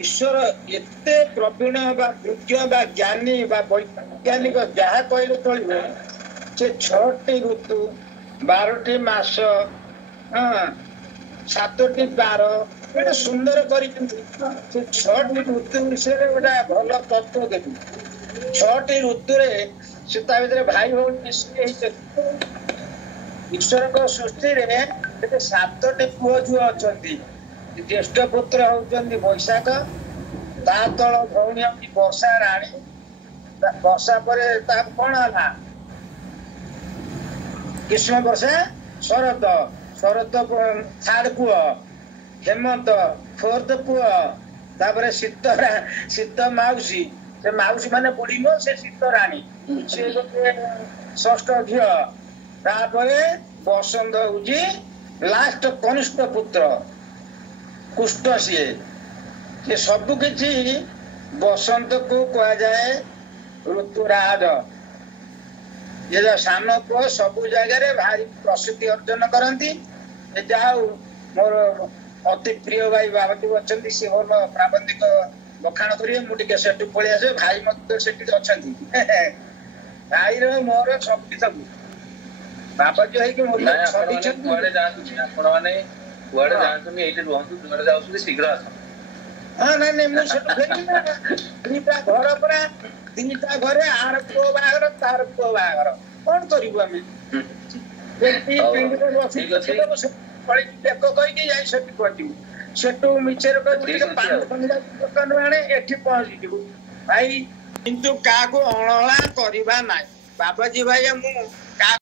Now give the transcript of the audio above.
ईश्वर एते प्रवीण विज्ञ ज्ञानी वैज्ञानिक जहाँ कहले चलो से 6टी ऋतु 12टी मास 7टी बार गोटे सुंदर कर 6टी ऋतु विषय गोटे भल तत्व देवी 6टी ऋतु से भाई भौणी मिश्री ईश्वर सृष्टि 7टी पुओ झुआ अच्छा ज्येष्ठ पुत्र होउचंदी वैशाख ता तल भौणी होची वर्षा राणी वर्षा पर कौन है ग्रीष्म वर्षा शरद शरद थर्ड पुओ हेमंत 4th पुओ तापर शीत शीत माउसी से माउसी माने बुढ़ी नो से शीत राणी से 6ष्ठ झील तापर बसंत होची लास्ट कनिष्ठ पुत्र कुष्ठ सी सब किछि बसंत को कह जाए ऋतुराज ये सान पुओ सब जगह भारी प्रसिद्धि अर्जन करती जाऊ मोर अति प्रिय भाई बाबा अच्छा सी भल प्राबंधिक बखाण करेंगे मुझे सेठू पलि आसे भाई मत से अच्छा भाई मोर सब सब बाबा जो है कि कुआडे जानतुनी एटे रुहंतु जुआडे जाउसुनी शीघ्र आस हां नहीं मु सेटु फेकिना दीटा घर परा दीटा घरे आर को बागर तार को बागर कोन करिबु हमें व्यक्ति पिंगरे बसी पळी टेको कहि के जाई सेटु पहुंचीबु सेटु मिचर को पान खंडा दुकान आणे एठी पहुंची जीबु भाई किंतु काको अणला करिबा नाही बाबाजी भाई मु